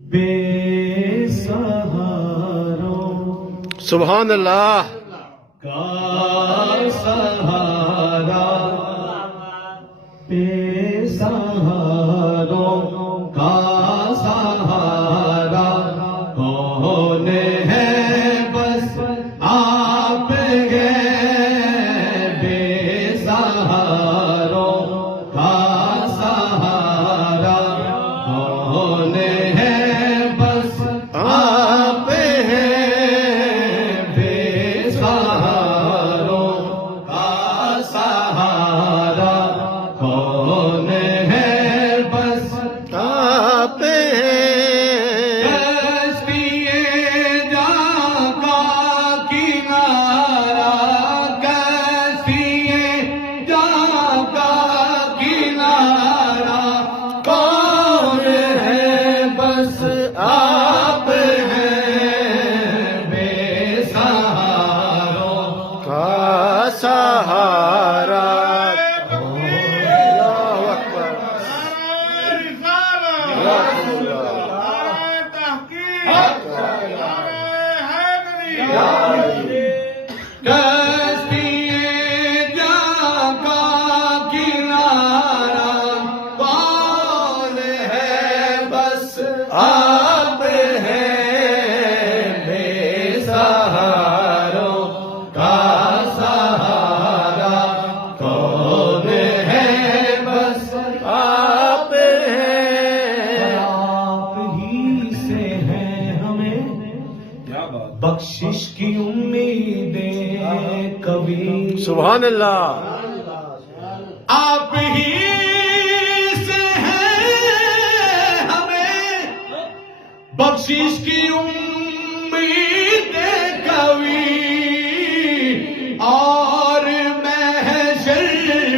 بے سہاروں سبحان اللہ کا سہارا، بے سہاروں کا سہارا کون ہے؟ بس آپ ہیں بے سہاروں کا سہارا کون ہے؟ بس آپ ہیں بے سہاروں کا سہارا کون ہے؟ بس آپ ہیں کشتیے جاں کا کنارہ، کشتیے جاں کا کنارہ کون ہے؟ بس آپ ہیں بے سہاروں کا سہارا اللہ اکبر کشتیے جاں کا کنارہ کون ہے؟ بس آپ ہیں بے سہاروں کا سہارا کون ہے؟ بس آپ ہیں آپ ہی سے ہیں ہمیں بخشش کی امیدیں کبھی، سبحان اللہ آپ ہی سے ہیں ہمیں بخشش کی امیدیں کبھی، اور محشر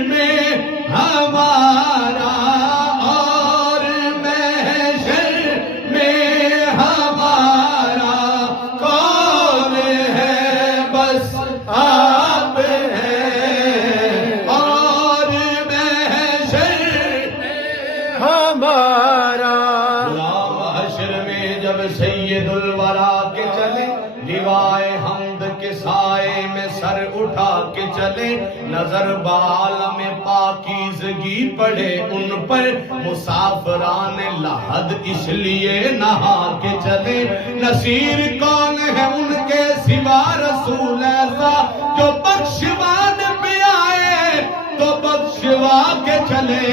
میں ہمارا، اور محشر میں ہمارا کون ہے؟ بس آپ ہیں، اور محشر میں ہمارا غلام حشر میں جب سید الورا کے چلے، لیوائے حمد کے سائے میں سر اٹھا کے چلے، نظر بعالم پاکیزگی پڑے ان پر، مسافران لحد اس لیے نہا کے چلے، نصیر کون ہے ان کے سوا رسول ایسا جو بخشوانے پہ آئے تو بخشوا کے چلے،